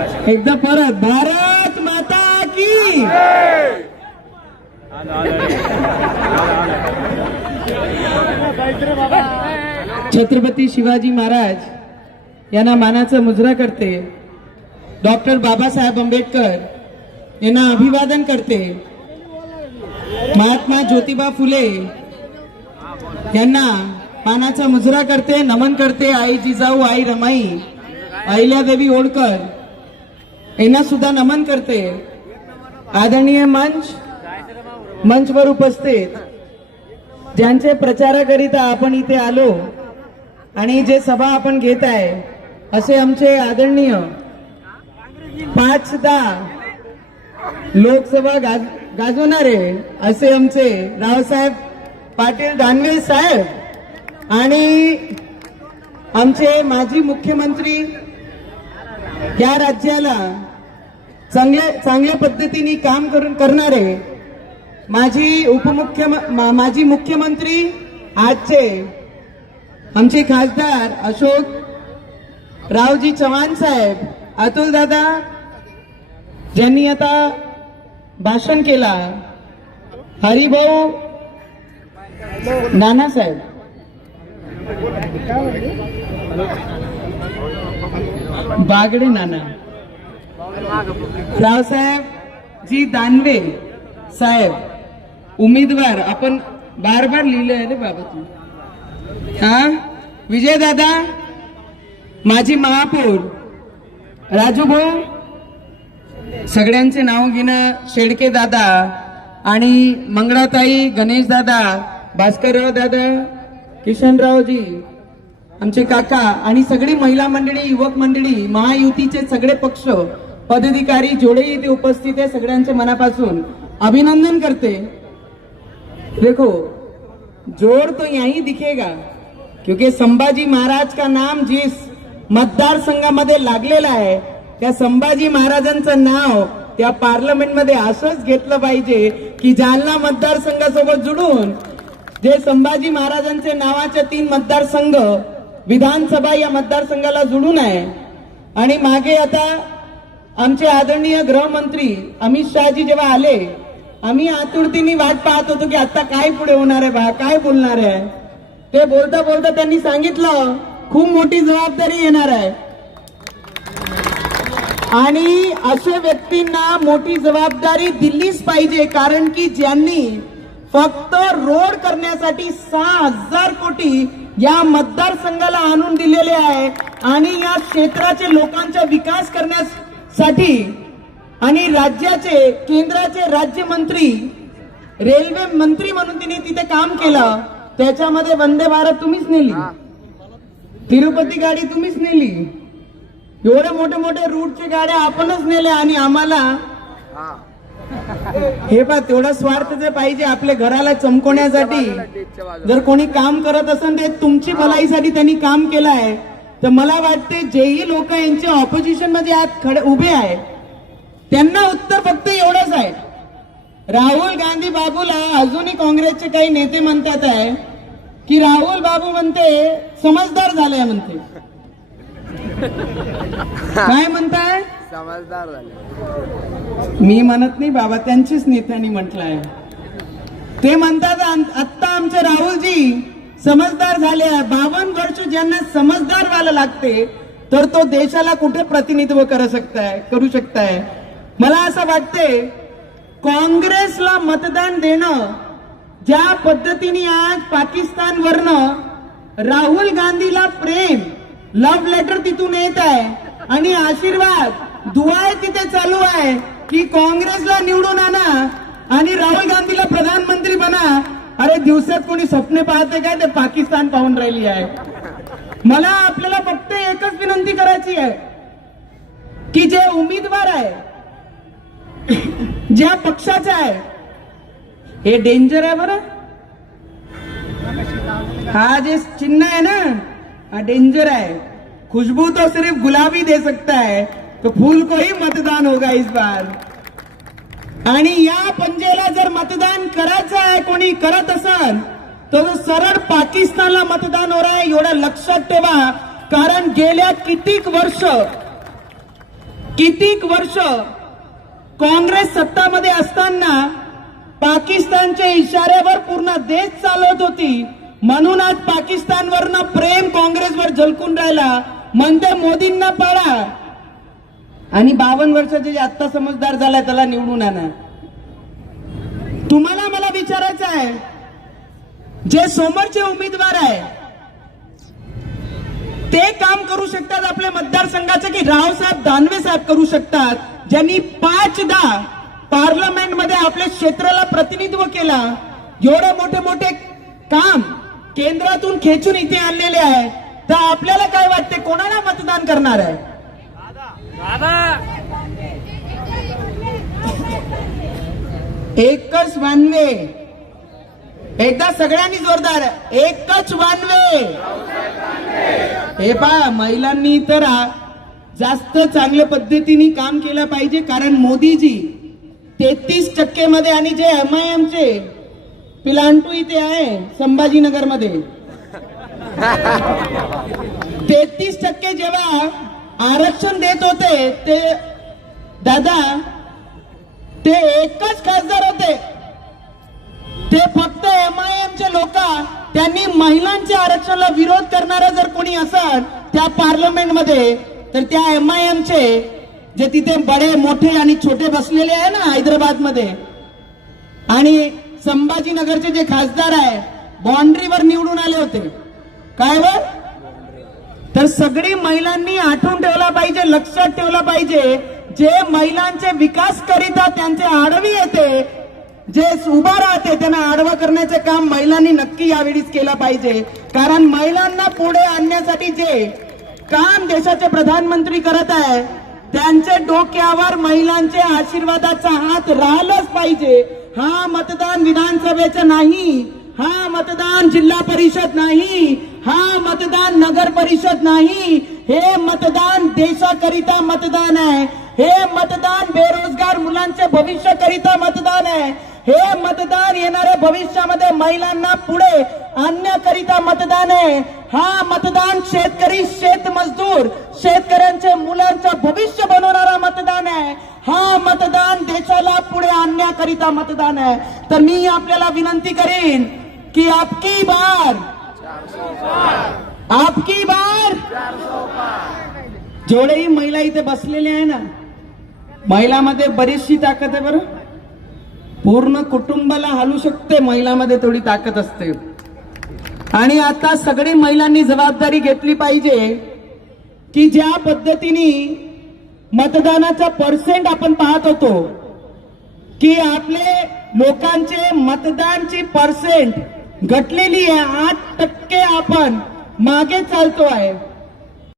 एकदा परत भारत माता की! छत्रपती शिवाजी महाराज यांना मानाचा मुजरा करते. डॉक्टर बाबासाहेब आंबेडकर यांना अभिवादन करते. महात्मा ज्योतिबा फुले यांना मानाचा मुजरा करते नमन करते. आई जिजाऊ आई रमाई अहिल्यादेवी ओडकर यांना सुद्धा नमन करते आदरणीय मंच मंचवर उपस्थित ज्यांचे प्रचाराकरिता आपण इथे आलो आणि जे सभा आपण घेत आहे असे आमचे आदरणीय पाचदा लोकसभा गाज गाजवणारे असे आमचे रावसाहेब पाटील दानवे साहेब आणि आमचे माजी मुख्यमंत्री या राज्याला चांगल्या चांगल्या पद्धतीने काम करून करणारे माझी उपमुख्य माजी मुख्यमंत्री आजचे आमचे खासदार अशोक रावजी चव्हाण साहेब अतुल दादा ज्यांनी आता भाषण केला. हरिभाऊ नानासाहेब बागडे नाना. रावसाहेब जी दानवे साहेब उमेदवार आपण बार बार लिहिलं आहे रे बाबा तू. हा? विजय दादा माझी महापौर राजू भाऊ सगळ्यांचे नाव घेणं शेडके दादा आणि मंगळाताई गणेश दादा भास्करराव दादा किशनरावजी आमचे काका आणि सगळी महिला मंडळी युवक मंडळी महायुतीचे सगळे पक्ष पदाधिकारी जोड़े इथे उपस्थित आहे सगळ्यांचे मनापासून अभिनंदन करते. देखो जोर तो यही दिखेगा क्योंकि संभाजी महाराज का नाम जिस मतदारसंघामध्ये लागलेला आहे त्या संभाजी महाराजांचं नाव त्या पार्लमेंटमध्ये असंच घेतलं पाहिजे की जालना मतदारसंघासोबत जुडून जे संभाजी महाराजांचे नावाचे तीन मतदारसंघ विधानसभा या मतदारसंघाला जुडून आहे. आणि मागे आता आमचे आदरणीय गृहमंत्री अमित शहाजी जेव्हा आले आम्ही आतुरतेने वाट पाहत होतो की आता काय पुढे होणार आहे बा काय बोलणार आहे. ते बोलता बोलता त्यांनी सांगितलं खूप मोठी जबाबदारी येणार आहे. आणि अशा व्यक्तींना मोठी जबाबदारी दिलीच पाहिजे कारण की ज्यांनी फक्त रोड करण्यासाठी सहा हजार कोटी या मतदारसंघाला आणून दिलेले आहे आणि या क्षेत्राचे लोकांचा विकास करण्यासाठी आणि राज्याचे केंद्राचे राज्यमंत्री रेल्वे मंत्री म्हणून तिने तिथे काम केलं त्याच्यामध्ये वंदे भारत तुम्हीच नेली. तिरुपती गाडी तुम्हीच नेली. एवढे मोठे मोठे रूटचे गाड्या आपणच नेल्या आणि आम्हाला हे पा तेवढा स्वार्थ जे पाहिजे आपल्या घराला चमकवण्यासाठी. जर कोणी काम करत असेल ते तुमची भलाईसाठी त्यांनी काम केलं आहे. तर मला वाटते जेही लोक यांच्या ऑपोजिशनमध्ये आज खडे उभे आहेत त्यांना उत्तर फक्त एवढंच आहे. राहुल गांधी बाबूला अजूनही काँग्रेसचे काही नेते म्हणतात आहे की राहुल बाबू म्हणते समजदार झाले म्हणते. काय म्हणताय? समजदार झाले. मी म्हणत नाही बाबा त्यांचीच नेत्यांनी म्हटलंय. ते म्हणतात आत्ता आमचे राहुलजी समजदार झाले आहे. बावन वर्ष ज्यांना समजदार व्हायला लागते तर तो देशाला कुठे प्रतिनिधित्व करू शकताय करू शकताय? मला असं वाटते काँग्रेसला मतदान देणं ज्या पद्धतीने आज पाकिस्तानवरनं राहुल गांधीला प्रेम लव्ह लेटर तिथून येत आहे आणि आशीर्वाद दुआय तिथे चालू आहे की काँग्रेसला निवडून आणा आणि राहुल गांधीला प्रधानमंत्री बना. अरे दिवसात कोणी स्वप्ने पाहते काय? ते पाकिस्तान पाहून राहिली आहे. मला आपल्याला फक्त एकच विनंती करायची आहे की जे उमेदवार आहे ज्या पक्षाचे आहे हे डेंजर आहे बरं. हा जे चिन्ह है ना हा डेंजर है खुशबू तो सिर्फ गुलाबी दे सकता है. तो फूल को ही मतदान होगा इस बार. आणि या पंजेला जर मतदान करायचं आहे कोणी करत असाल तर सरळ पाकिस्तानला मतदान हो रहा है एवढं लक्षात ठेवा. कारण गेल्या कितीक वर्ष कितीक वर्ष काँग्रेस सत्तामध्ये असताना पाकिस्तानच्या इशाऱ्यावर पूर्ण देश चालवत होती. म्हणून आज पाकिस्तानवरनं प्रेम काँग्रेसवर झलकून राहिला. म्हणते मोदींना पळा. आणि बावन्न वर्षाचे जे आत्ता समजदार झालाय त्याला निवडून आणा. तुम्हाला मला विचारायचं आहे जे समोरचे उमेदवार आहे ते काम करू शकतात आपल्या मतदारसंघाचं की रावसाहेब दानवे साहेब करू शकतात ज्यांनी पाचदा पार्लमेंटमध्ये आपल्या क्षेत्राला प्रतिनिधित्व केला. एवढे मोठे मोठे काम केंद्रातून खेचून इथे आणलेले आहे. तर आपल्याला काय वाटते कोणाला मतदान करणार आहे? एकच वानवे एकदा सगळ्यांनी जोरदार एकच वानवे हे पहा महिलांनी तर जास्त चांगल्या पद्धतीने काम केलं पाहिजे कारण मोदीजी तेहतीस टक्के मध्ये आणि जे एम आय एमचे पिलांटू इथे आहे संभाजीनगरमध्ये तेहतीस टक्के जेव्हा आरक्षण देत होते ते दादा ते एकच खासदार होते. ते फक्त एम आय एमचे लोक त्यांनी महिलांच्या आरक्षणाला विरोध करणारा जर कोणी असाल त्या पार्लमेंटमध्ये तर त्या एम आय एमचे जे तिथे बडे मोठे आणि छोटे बसलेले आहे ना हैदराबादमध्ये आणि संभाजीनगरचे जे खासदार आहे बाउंड्रीवर निवडून आले होते. काय वर तर सगळी महिलांनी आठवून ठेवला पाहिजे लक्षात ठेवला पाहिजे जे महिलांचे विकास करीता त्यांचे आडवी येते जे उभा राहते त्यांना आडवं करण्याचे काम महिलांनी नक्की यावेळीच केलं पाहिजे. कारण महिलांना पुढे आणण्यासाठी जे काम देशाचे प्रधानमंत्री करत आहे त्यांच्या डोक्यावर महिलांचे आशीर्वादाचा हात राहिलाच पाहिजे. हा मतदान विधानसभेचं नाही हा मतदान जिल्हा परिषद नाही हा मतदान नगर परिषद नाही हे मतदान देशाकरिता मतदान आहे. हे मतदान बेरोजगार मुलांचे भविष्याकरिता मतदान आहे. हे मतदान येणाऱ्या भविष्यामध्ये महिलांना पुढे आणण्याकरिता मतदान आहे. हा मतदान शेतकरी शेतमजदूर शेतकऱ्यांचे मुलांचं भविष्य बनवणारा मतदान आहे. हा मतदान देशाला पुढे आणण्याकरिता मतदान आहे. तर मी आपल्याला विनंती करेन की आपकी बार आपकी बार. जेवढेही महिला इथे बसलेल्या आहे ना महिलामध्ये बरीचशी ताकद आहे बरं. पूर्ण कुटुंबाला हलू शकते महिलामध्ये थोडी ताकद असते. आणि आता सगळी महिलांनी जबाबदारी घेतली पाहिजे की ज्या पद्धतीने मतदानाचा पर्सेंट आपण पाहत होतो की आपले लोकांचे मतदानची पर्सेंट घटलेली आहे. आठ टक्के आपण मागे चालतो आहे.